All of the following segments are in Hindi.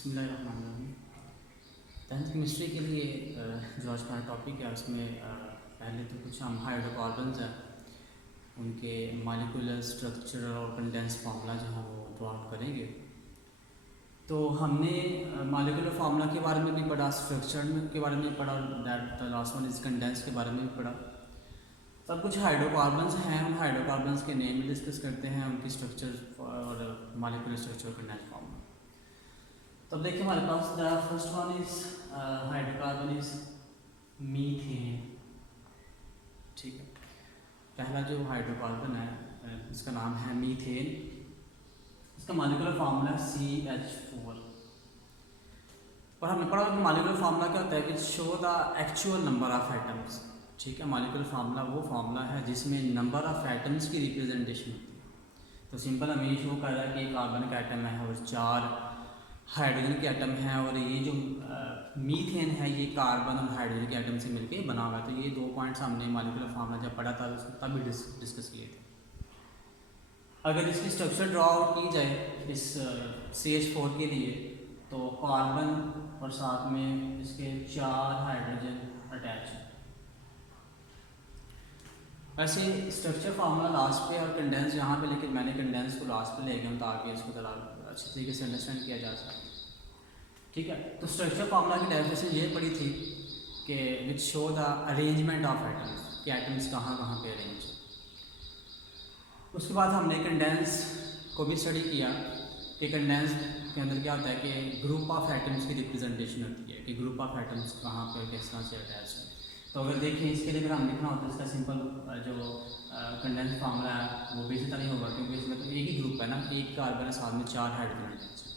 बिस्मिल्लाहिर्रहमानिर्रहीम। टेंथ केमिस्ट्री के लिए जो आज हमारा टॉपिक है उसमें पहले तो कुछ हम हाइड्रोकार्बन्स हैं उनके मॉलिक्यूलर स्ट्रक्चर और कंडेंस फार्मूला जो है वो ड्रॉ करेंगे। तो हमने मॉलिक्यूलर फार्मूला के बारे में भी पढ़ा, स्ट्रक्चर के बारे में भी पढ़ा, that the last one is condense के बारे में भी पढ़ा। तब कुछ हाइड्रोकार्बन्स हैं, हम हाइड्रोकार्बन्स के नेम भी डिस्कस करते हैं, उनकी स्ट्रक्चर और मॉलिक्यूलर स्ट्रक्चर कंडेंस फार्मूला। तब देखिए हमारे पास the first one is hydrocarbon is methane. ठीक है, पहला जो हाइड्रोकार्बन है इसका नाम है मीथेन। इसका मॉलिक्यूलर फार्मूला CH4 और हमने पढ़ा कि मॉलिक्यूलर फार्मूला क्या होता है कि show the actual number of atoms. ठीक है, मॉलिक्यूलर फार्मूला वो फार्मूला है जिसमें नंबर ऑफ एटम्स की रिप्रेजेंटेशन होती है। तो सिंपल हमें शो कर रहा है कि कार्बन का एटम है और 4 हाइड्रोजन के एटम हैं और ये जो मीथेन है ये कार्बन और हाइड्रोजन के एटम से मिलके बना हुआ है। तो ये 2 पॉइंट्स हमने मॉलिक्यूलर फार्मूला जब पढ़ा था तब भी डिस्कस किए थे। अगर इसकी स्ट्रक्चर ड्रॉ आउट की जाए इस CH4 के लिए तो कार्बन और साथ में इसके 4 हाइड्रोजन अटैच हैं। वैसे स्ट्रक्चर फार्मूला लास्ट पे और कंडेंस यहाँ पे, लेकिन मैंने कंडेंस को लास्ट पे ले गया ताकि इसको ज़रा अच्छी तरीके से अंडरस्टैंड किया जा सके। ठीक है, तो स्ट्रक्चर फार्मूला की डेफिनेशन ये पड़ी थी कि which show the arrangement of atoms, कि एटम्स कहाँ कहाँ पे अरेंज है। उसके बाद हमने कंडेंस को भी स्टडी किया कि कंडेंस के अंदर क्या होता है कि ग्रुप ऑफ एटम्स की रिप्रेजेंटेशन होती है कि ग्रुप ऑफ एटम्स कहाँ पर किस तरह से अटैच है। तो अगर देखें इसके लिए अगर हम लिखना होता है इसका सिंपल जो कंडेंस फार्मूला है वो भी इसी तरह ही होगा, क्योंकि इसमें तो एक ही ग्रुप है ना, एक कार्बन है साथ में 4 हाइड्रोजन अटैच है।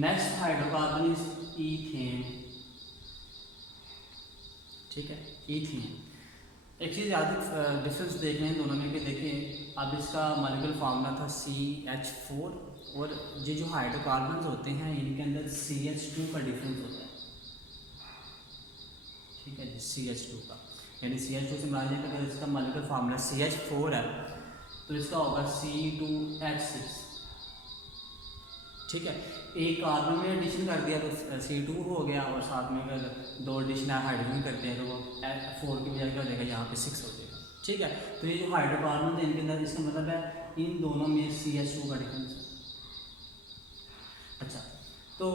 Next hydrocarbon is ethane. ठीक है, ईथेन। एक चीज़ याद डिफरेंस देख लें दोनों में कि देखें अब इसका मॉलिक्यूलर फार्मूला था CH4 और ये जो हाइड्रोकार्बन होते हैं इनके अंदर CH2 का डिफरेंस होता है। ठीक है, CH2 का, यानी CH2 से मान लीजिए अगर इसका मॉलिक्यूलर फार्मूला CH4 है तो इसका होगा C2H6। ठीक है, एक कार्बन में एडिशन कर दिया तो C2 हो गया और साथ में अगर 2 एडिशन हाइड्रोजन करते हैं तो वो 4 की बजाय क्या हो जाएगा, यहाँ पे 6 हो जाएगा। ठीक है, तो ये जो हाइड्रोकार्बन है इनके अंदर इसका मतलब है इन दोनों में CH2 का डिफरेंस है। अच्छा, तो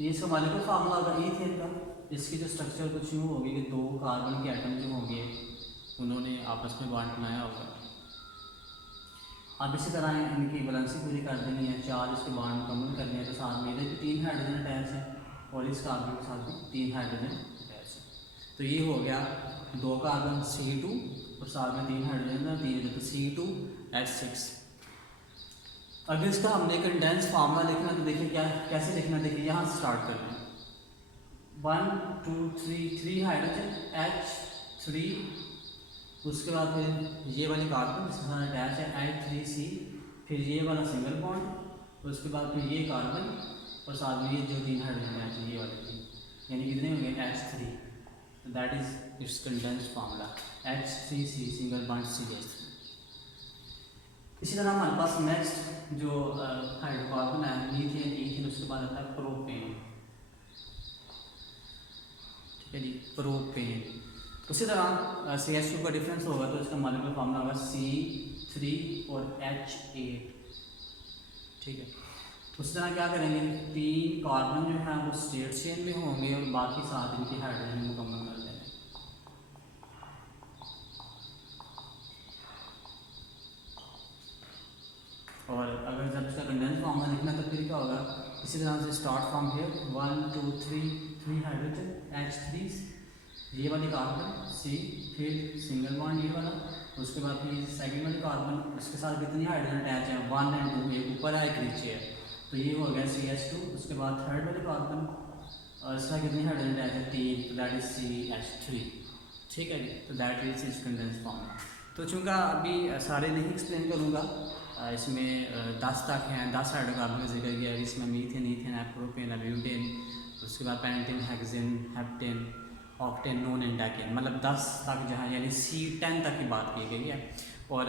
ये इसका मॉलिक्यूलर फार्मूला होगा ईथेन का। इसकी जो स्ट्रक्चर कुछ यूँ होगी कि 2 कार्बन के एटम जो होंगे उन्होंने आपस में बॉन्ड बनाया होगा। अब इसी तरह इनकी बैलेंसिंग पूरी कर देनी है, 4 इसके बॉन्ड मुकम्मल करने हैं तो साथ में इधर भी 3 हाइड्रोजन अटैच है और इस कार्बन के साथ भी 3 हाइड्रोजन अटैच है। तो ये हो गया 2 कार्बन C2 और साथ में 3 हाइड्रोजन, 3 तो C2H6। अगर इसका हमने कंडेंस फार्मूला लिखना तो देखिए क्या कैसे लिखना, देखिए यहाँ से स्टार्ट कर लें। 1 2 3 हाइड्रोजन H3, उसके बाद फिर ये वाली कार्बन जिसके साथ अटैच है H3C, फिर ये वाला सिंगल बॉन्ड, उसके बाद फिर ये कार्बन और साथ में ये जो 3 हाइड्रोजन अटैच है ये वाले 3, यानी कितने हो गए H3। तो that is it's condensed formula H3C single bond CH3। इसी तरह हमारे पास नेक्स्ट जो हाइड्रोकार्बन है मीथेन, ईथेन, उसके बाद आता है प्रोपेन। ठीक है जी, प्रोपेन। उसी तरह CH2 का डिफरेंस होगा तो इसका मॉलिक्यूलर फार्मूला होगा C3 और H8। ठीक है, उसी तरह क्या करेंगे, 3 कार्बन जो है वो स्टेट चेन में होंगे और बाकी 7 इनकी हाइड्रोजन मुकम्मल कर देंगे। और अगर जब इसका कंडेंस फार्मूला लिखना तो फिर क्या होगा, इसी तरह से start from here 1 2 3 hydrogen H3, ये वाली कार्बन C, फिर सिंगल बॉन्ड ये वाला, उसके बाद फिर सेकंड वाली कार्बन, उसके साथ कितनी हाइड्रोजन अटैच है 1 और 2, एक ऊपर है एक नीचे है, तो ये हो गया CH2। उसके बाद थर्ड वाली कार्बन और इसका कितनी हाइड्रोजन अटैच है 3, तो दैट इज CH3। ठीक है, तो that is is condense formula. तो चूँकि अभी सारे नहीं एक्सप्लेन करूँगा, इसमें 10 तक हैं, 10 हाइड्रोकार्बन का जिक्र किया, इसमें मीथेन, ईथेन है, प्रोपेन है, ब्यूटेन, उसके बाद pentane, hexane, heptane, octane, known and decane, मतलब 10 तक जहाँ यानी C10 तक की बात की गई है। और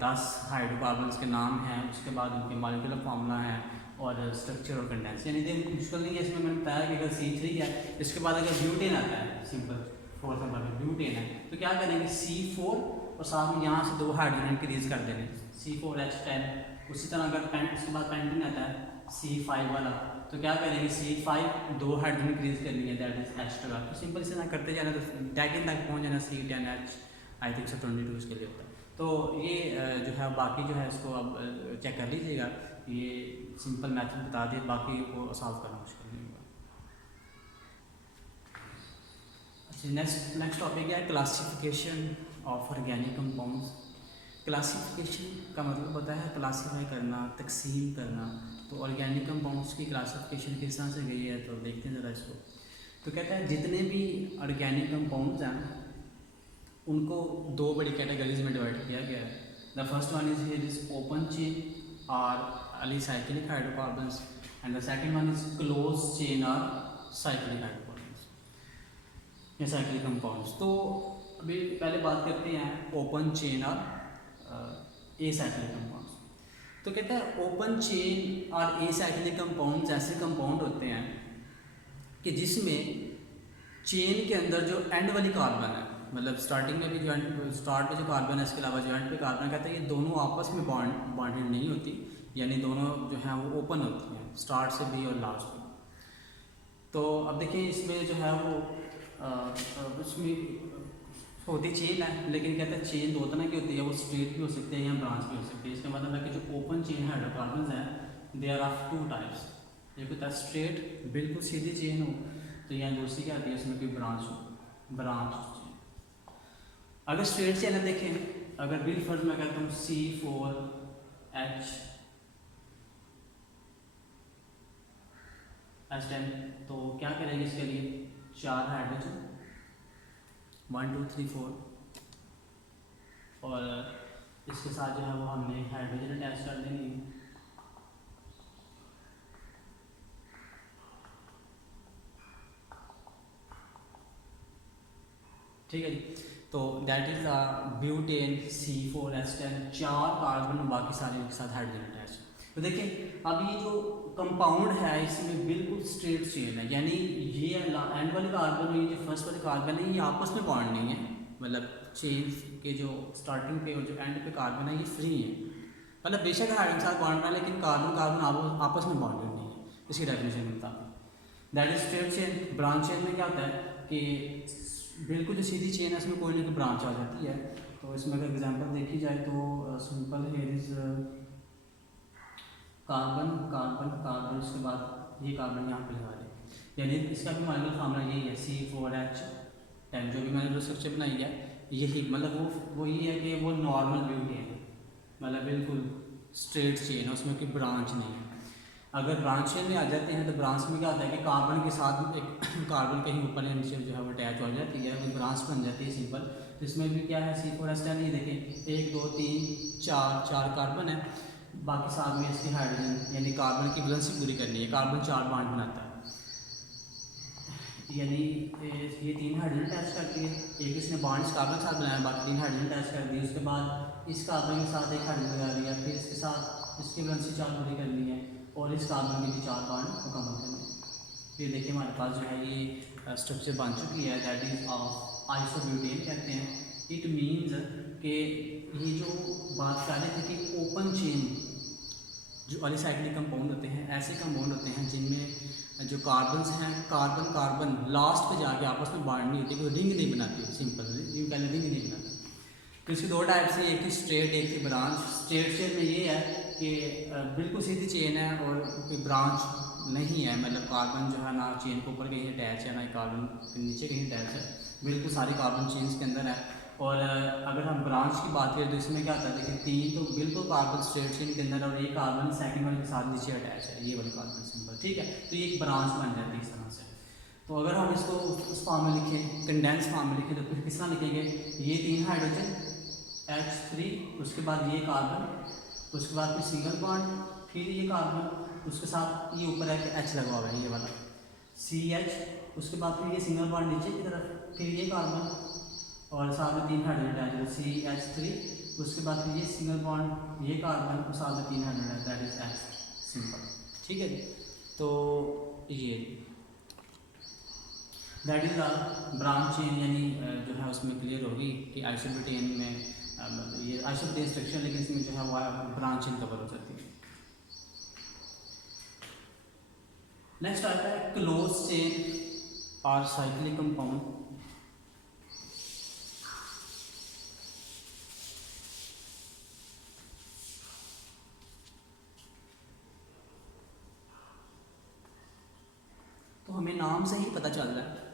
10 हाइड्रोकार्बन्स के नाम हैं, उसके बाद उनके मॉलिक्यूलर फार्मूला है और स्ट्रक्चर और कंडेंस। यानी देखिए मुश्किल नहीं है इसमें, मैंने बताया कि अगर C3 है, इसके बाद अगर ब्यूटेन आता है, सिंपल फोर्थ नंबर में ब्यूटेन है, तो क्या करेंगे C4 और साथ में यहाँ से 2 हाइड्रोजन इंक्रीज कर देंगे C4H10। उसी तरह अगर उसके बाद पेंटेन आता है C5 वाला, तो क्या करेंगे C5 2 हाइड्रोजन इंक्रीज कर लेंगे, दैट इज एक्स्ट्रा। तो सिंपल इसे ना करते जाना, तो डेकेन तक पहुँच जाना C10H आई थिंक 22 इसके लिए होता है। तो ये जो है बाकी जो है इसको अब चेक कर लीजिएगा, ये सिंपल मैथड बता दिए, बाकी को सॉल्व करना मुश्किल नहीं होगा। अच्छा, नेक्स्ट टॉपिक है classification of organic compounds. Classification का मतलब होता है क्लासीफाई करना, तकसीम करना। तो ऑर्गेनिक कंपाउंड्स की क्लासिफिकेशन किस तरह से गई है, तो देखते हैं ज़रा इसको। तो कहता है जितने भी ऑर्गेनिक कंपाउंड्स हैं उनको 2 बड़ी कैटेगरीज में डिवाइड किया गया है। The first one is here is open chain और alicyclic hydrocarbons and the second one is closed chain or cyclic hydrocarbons या cyclic compounds। तो अभी पहले बात करते हैं ओपन चेन और एसाइक्लिक कंपाउंड्स। तो कहता है ओपन चेन और एसाइक्लिक कंपाउंड्स ऐसे कंपाउंड होते हैं कि जिसमें चेन के अंदर जो एंड वाली कार्बन है, मतलब स्टार्टिंग में भी जो स्टार्ट में जो कार्बन है, इसके अलावा जो एंड पे कार्बन, कहता है ये दोनों आपस में बॉन्डेड नहीं होती, यानी दोनों जो हैं वो ओपन होती हैं, स्टार्ट से भी और लास्ट में। तो अब देखिए इसमें जो है वो उसमें होती चेन है, लेकिन कहता है चेन 2 तरह की होती है, वो स्ट्रेट भी हो सकते हैं या ब्रांच भी हो सकती है। इसका मतलब है कि जो ओपन चेन हाइड्रोकार्बन हैं दे आर ऑफ 2 टाइप्स। एक होता है स्ट्रेट, बिल्कुल सीधी चेन हो, तो यहाँ दूसरी क्या आती है, उसमें कोई ब्रांच हो, ब्रांच चेन। अगर स्ट्रेट चेन है, देखें अगर बिल फर्ज मैं कहता हूँ C4H10, तो क्या करेंगे इसके लिए 4 हाइड्रोजन 1 2 3 4, और इसके साथ जो है वो हमने हाइड्रोजन अटैच कर देंगे। ठीक है जी, तो that is butane C4H10, 4 carbon, बाकी सारे के साथ हाइड्रोजन अटैच। तो देखिए अब ये जो कंपाउंड है इसमें बिल्कुल स्ट्रेट चेन है, यानी ये एंड वाले कार्बन और ये जो फर्स्ट वाले कार्बन है ये आपस में बॉन्ड नहीं है, मतलब चेन के जो स्टार्टिंग पे और जो एंड पे कार्बन है ये फ्री है, मतलब बेशक हाइड्रोजन के साथ बॉन्ड है लेकिन कार्बन कार्बन आपस में बॉन्डेड नहीं है, इसकी डेफिनेशन के मुताबिक। That is straight chain. Branch chain में क्या होता है कि बिल्कुल जो सीधी चेन है उसमें कोई ना कोई ब्रांच आ जाती है। तो इसमें अगर एग्जांपल देखी जाए तो simple here is carbon carbon carbon, उसके बाद ये कार्बन यहाँ पे लगा दें, यानी इसका भी मॉलिक्यूलर फार्मूला यही है C4H10, जो भी मैंने जो स्ट्रक्चर बनाई है यही, मतलब वो ये है कि वो नॉर्मल ब्यूटेन है, मतलब बिल्कुल स्ट्रेट चेन है, उसमें कोई ब्रांच नहीं है। अगर ब्रांच चेन में आ जाते हैं तो ब्रांच में क्या होता है कि कार्बन के साथ एक कार्बन कहीं ऊपर या नीचे जो है वो अटैच हो जाती है, वो ब्रांच बन जाती है सिंपल। इसमें भी क्या है C4H10, ये देखें 1 2 3 4 कार्बन है, बाकी साथ में इसके हाइड्रोजन, यानी कार्बन की वैलेंसी पूरी करनी है, कार्बन 4 बॉन्ड बनाता है, यानी ये 3 हाइड्रोजन अटैच कर दिए, एक इसने बॉन्ड कार्बन के साथ बनाया, बाकी 3 हाइड्रोजन अटैच कर दिए, उसके बाद इस कार्बन के साथ एक हाइड्रोजन लगा दिया, फिर इसके साथ इसकी वैलेंसी 4 पूरी करनी है और इस कार्बन के भी 4 बॉन्ड मुकम्मल करने हैं। फिर देखिए हमारे पास जो है ये स्ट्रक्चर बन चुकी है, दैट इज आइसोब्यूटेन कहते हैं। इट मीन्स कि ये जो बात कर रहे थे कि ओपन चेन जो alicyclic कंपाउंड होते हैं, ऐसे कंपाउंड होते हैं जिनमें जो कार्बन्स हैं, कार्बन कार्बन लास्ट पे जाके आपस में बॉन्ड नहीं होती, कोई रिंग नहीं बनाती, सिंपल रिंग नहीं बनाती। तो इसकी 2 टाइप से, एक ही स्ट्रेट एक ही ब्रांच। स्ट्रेट चेन में ये है कि बिल्कुल सीधी चेन है और कोई ब्रांच नहीं है, मतलब कार्बन जो है ना चेन के ऊपर कहीं अटैच है ना कार्बन के नीचे कहीं अटैच है, बिल्कुल सारे कार्बन चेन्स के अंदर है। और अगर हम ब्रांच की बात करें तो इसमें क्या होता है, देखिए 3 तो बिल्कुल कार्बन स्ट्रेट चेन के अंदर और एक कार्बन सेकंड वाले के साथ नीचे अटैच है, ये वाला कार्बन सिंपल, ठीक है। तो ये एक ब्रांच बन जाती है इस तरह से। तो अगर हम इसको उस फॉर्म में लिखें, कंडेंस फॉर्म में लिखें, तो फिर किस तरह लिखेंगे, ये 3 हाइड्रोजन H3, उसके बाद ये कार्बन, उसके बाद फिर सिंगल बॉन्ड, फिर ये कार्बन, उसके साथ ये ऊपर है कि H लगा हुआ है ये वाला CH, उसके बाद फिर ये सिंगल बॉन्ड नीचे की तरफ, फिर ये कार्बन और साथ में 3 हाइड्रोजन अटैच है CH3 उसके बाद ये सिंगल बॉन्ड, ये कार्बन और साथ में 3 हाइड्रोजन है, दैट इज एस सिंपल। ठीक है, तो ये that is the branch chain, यानी जो है उसमें क्लियर होगी कि आइसोब्यूटेन में ये आइसोब्यूटेन स्ट्रक्चर, लेकिन इसमें जो है वो ब्रांच चेन कवर हो जाती है। नेक्स्ट आता है क्लोज चेन और साइक्लिक कंपाउंड। तो हमें नाम से ही पता चल रहा है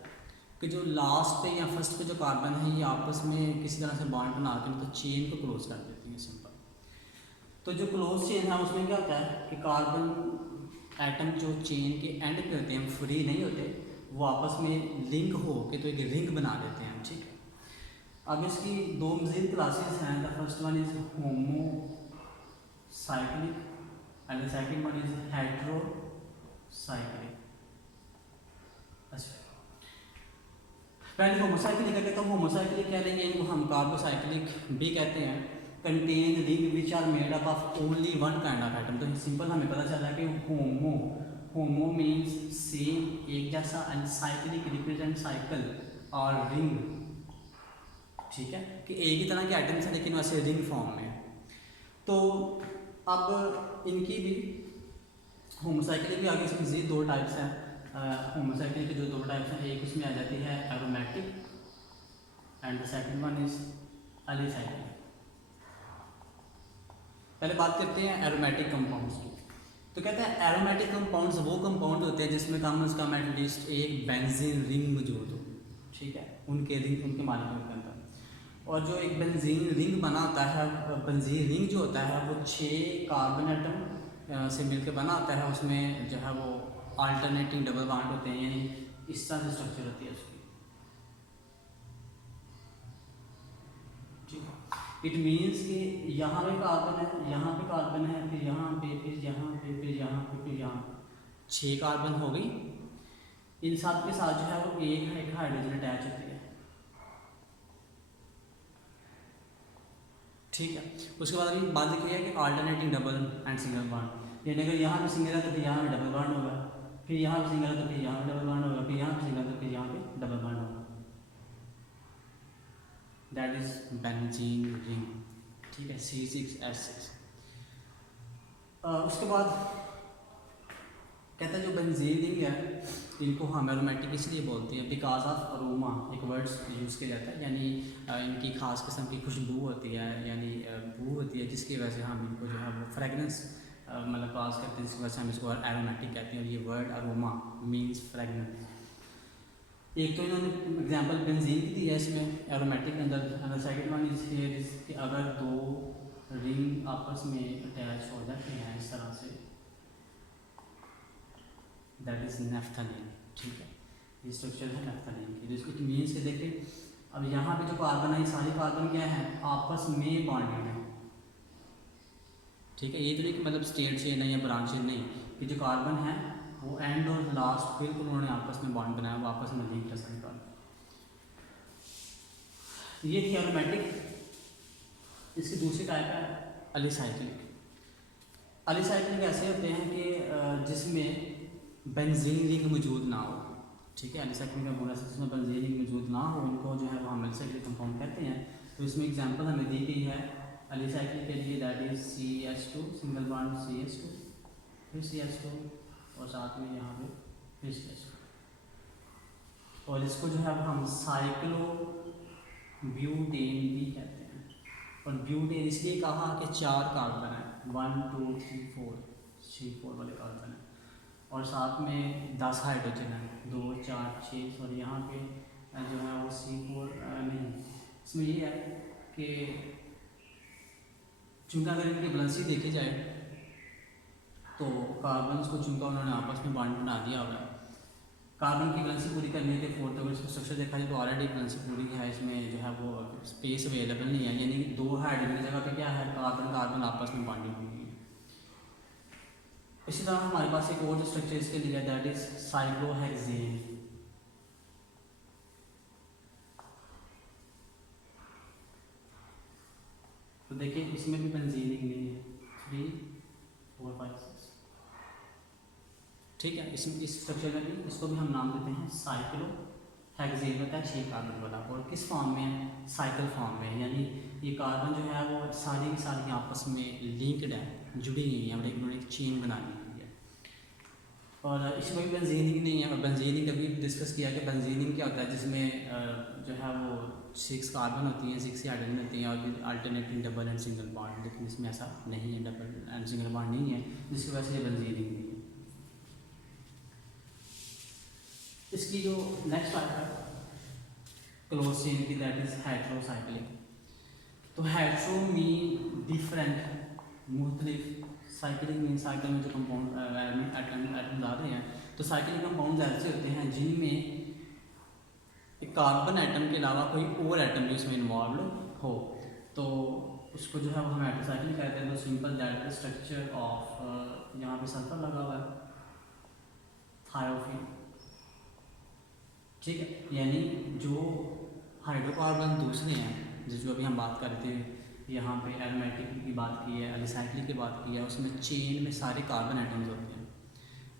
कि जो लास्ट पे या फर्स्ट पे जो कार्बन है ये आपस में किसी तरह से बॉन्ड बना के मतलब चेन को क्लोज कर देती है, सिंपल। तो जो क्लोज चेन है उसमें क्या होता है कि कार्बन एटम जो चेन के एंड पे होते हैं फ्री नहीं होते, वो आपस में लिंक हो के तो एक रिंग बना देते हैं। ठीक है, अब इसकी दो मज़ीद क्लासेस हैं। The first one is homo cyclic and the second one is hetero cyclic. अच्छा, पहले होमोसाइक्लिक कहते हैं, होमोसाइक्लिक कह लेंगे इनको हम, कार्बोसाइक्लिक भी कहते हैं। Contain ring which are made up of only one kind of atom. तो सिंपल हमें पता चला कि होमो मीन्स सेम, एक जैसा, एंड साइक्लिक रिप्रेजेंट साइकिल और रिंग। ठीक है, कि एक ही तरह के एटम्स हैं लेकिन वैसे रिंग फॉर्म में। तो अब इनकी भी होमोसाइक्लिक भी आगे इसमें मज़ीद दो टाइप्स हैं। होमोसाइक्लिक के जो दो टाइप्स हैं, एक उसमें आ जाती है aromatic and the second one is alicyclic. पहले बात करते हैं एरोमेटिक कंपाउंड्स की। तो कहते हैं एरोमेटिक कंपाउंड्स वो कंपाउंड होते हैं जिसमें कम से कम एटलीस्ट एक बेंजीन रिंग मौजूद हो। ठीक है, उनके रिंग, उनके मॉलिक्यूल के अंदर। और जो एक बेंजीन रिंग बना होता है, बेंजीन रिंग जो होता है वो 6 कार्बन एटम से मिलकर बना होता है। उसमें जो है वो अल्टरनेटिंग डबल बॉन्ड होते हैं, यानी इस तरह से स्ट्रक्चर होती है उसकी। इट मीन्स कि यहाँ पे कार्बन है, यहाँ पे कार्बन है, फिर यहाँ पे, फिर यहाँ पे, फिर यहाँ पे, फिर यहाँ पे, 6 कार्बन हो गई। इन सब के साथ जो है वो एक हाइड्रोजन अटैच होती है। ठीक है, उसके बाद अभी बात लिखी है कि alternating double and single bond, यानी अगर यहाँ पे सिंगल है तो फिर यहाँ पे डबल बॉन्ड होगा, फिर यहाँ पे सिंगल है तो फिर यहाँ पे डबल बॉन्ड होगा, फिर यहाँ पे सिंगल है तो फिर यहाँ पे डबल बॉन्ड होगा। That is benzene ring. ठीक है, C6H6। उसके बाद कहता है जो बेंजीन रिंग है इनको हम एरोमेटिक इसलिए बोलते हैं बिकॉज ऑफ अरोमा, एक वर्ड्स यूज़ किया जाता है, यानी इनकी खास किस्म की खुशबू होती है, यानी बू होती है, जिसकी वजह से हम इनको जो है वो फ्रेगनेंस मतलब पास करते हैं, जिसकी वजह से हम इसको एरोमेटिक कहते हैं। और ये वर्ड अरोमा मीन्स फ्रेगनेंस। एक तो इन्होंने एग्जांपल बेंजीन की दी है इसमें एरोमेटिक के अंदर। Second one is here is कि अगर दो रिंग आपस में अटैच हो जाते हैं इस तरह से, दैट इज नेफ्थलीन। ठीक है, ये स्ट्रक्चर है नेफ्थलीन की। तो इट मीन्स कि देखिए अब यहाँ पे जो कार्बन है, सारे कार्बन क्या है आपस में बॉन्डेड है। ठीक है, ये तो नहीं कि मतलब स्टेट चेन है या ब्रांच चेन, नहीं, कि जो कार्बन है वो एंड और लास्ट बिल्कुल उन्होंने आपस में बॉन्ड बनाया, वो आपस में लिंक रखने का। ये थी एरोमेटिक। इसकी दूसरी टाइप है एलिसाइक्लिक। एलिसाइक्लिक ऐसे होते हैं कि जिसमें बेंजीन रिंग मौजूद ना हो। ठीक है, एलिसाइक्लिक का बोला जिसमें बेंजीन रिंग मौजूद ना हो उनको जो है वो हम एलिसाइक्लिक कंपाउंड कहते हैं। तो इसमें एग्जांपल हमें दी गई है एलिसाइक्लिक के लिए, that is CH2 single bond CH2, फिर CH2 और साथ में यहाँ पे फिर CH2। और इसको जो है हम साइक्लो ब्यूटेन भी कहते हैं। और ब्यूटेन इसलिए कहा कि 4 कार्बन है, 1 2 3 4 वाले कार्बन है, और साथ में 10 हाइड्रोजन है, 2 4 6। और यहाँ पे जो है वो C4 नहीं, इसमें ये है कि चूँकि अगर इनकी बैलेंसी देखी जाए तो कार्बन को चूँकि उन्होंने आपस में बॉन्ड बना दिया होगा। कार्बन की बैलेंसी पूरी करने के फोर्थ अगर इसको स्ट्रक्चर देखा जाए तो ऑलरेडी बैलेंसी पूरी है, इसमें जो है वो स्पेस अवेलेबल नहीं है, यानी कि 2 हाइड्रोजन की जगह पे क्या है कार्बन कार्बन आपस में बॉन्डिंग हुई है। इसी तरह हमारे पास एक और स्ट्रक्चर इसके लिए है, दैट इज साइक्लोहेक्सेन। तो देखिए इसमें भी बेंजीन रिंग नहीं है, 3 4 5 6, ठीक है। इस स्ट्रक्चर में भी इसको भी हम नाम देते हैं साइक्लो हेक्सेन होता है 6 कार्बन वाला, और किस फॉर्म में है, साइकिल फॉर्म में, यानी ये कार्बन जो है वो सारी की सारी आपस में लिंक्ड है, जुड़ी हुई हैं, और इन्होंने एक चेन बनानी हुई है। और इसमें भी बेंजीनिंग नहीं है, और बेंजीनिंग अभी डिस्कस किया कि बेंजीनिंग क्या होता है, जिसमें जो है वो 6 कार्बन होती हैं, 6 हाइड्रोजन होती हैं, और फिर alternating double and single bond, लेकिन इसमें ऐसा नहीं है, डबल एंड सिंगल बॉन्ड नहीं है, जिसकी वजह से ये बेंजीनिंग नहीं है। इसकी जो नेक्स्ट टाइप है क्लोज चेन की, दैट इज हेट्रोसाइक्लिक। तो हेट्रो मीन डिफरेंट, मुख्तलिफ, साइक्लिक मीन साइकिल में जो कंपाउंड एटम्स आ रहे हैं, तो साइक्लिक कंपाउंड ऐसे होते हैं जिनमें एक कार्बन एटम के अलावा कोई और एटम भी उसमें इन्वॉल्व हो, तो उसको जो है वो हम हेट्रोसाइक्लिक कहते हैं। तो simple that is structure of, यहाँ पे सल्फर लगा हुआ है, थायोफिन, ठीक है। यानी जो हाइड्रोकार्बन दूसरे हैं, जो अभी हम बात करते हैं, यहाँ पे एरोमेटिक की बात की है, एलिसाइक्लिक की बात की है, उसमें चेन में सारे कार्बन एटम्स होते हैं,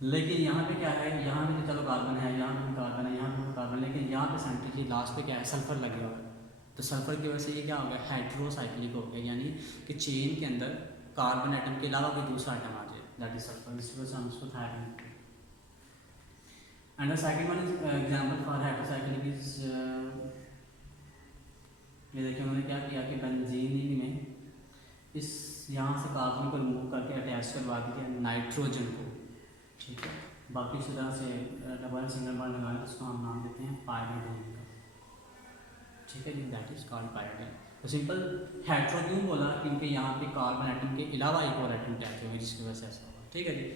लेकिन यहाँ पे क्या है, यहाँ पे तो चलो कार्बन है, यहाँ पे कार्बन है, यहाँ पे कार्बन, लेकिन यहाँ पे सेंट्रली लास्ट पे क्या है, सल्फर लगे हुआ है। तो सल्फर की वजह से ये क्या हो गया, हेट्रोसाइक्लिक हो गया, यानी कि चेन के अंदर कार्बन एटम के अलावा कोई दूसरा आइटम आ जाए, दैट इज सल्फर। इस वजह से हम उसको thyroid. And the second one is example for heterocyclic is ये देखिए उन्होंने क्या किया कि बेंजीन में इस यहाँ से कार्बन को रिमूव करके अटैच करवा दिया नाइट्रोजन को, ठीक है। बाकी इसी तरह से डबल सिंगल बॉन्ड लगा के उसको हम नाम देते हैं पायरिडीन का, ठीक है जी, दैट इज कॉल्ड पायरिडीन। तो सिंपल हेट्रो क्यों बोला, क्योंकि यहाँ पे कार्बन एटम के अलावा एक और एटम अटैच होगा, जिसकी वजह से ऐसा होगा, ठीक है जी।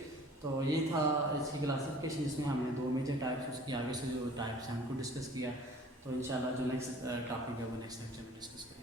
तो ये था इसकी क्लासिफिकेशन, जिसमें हमने 2 मेजर टाइप्स, उसकी आगे से जो टाइप्स हैं उनको डिस्कस किया। तो इंशाल्लाह जो नेक्स्ट टॉपिक है वो नेक्स्ट लेक्चर में डिस्कस करेंगे।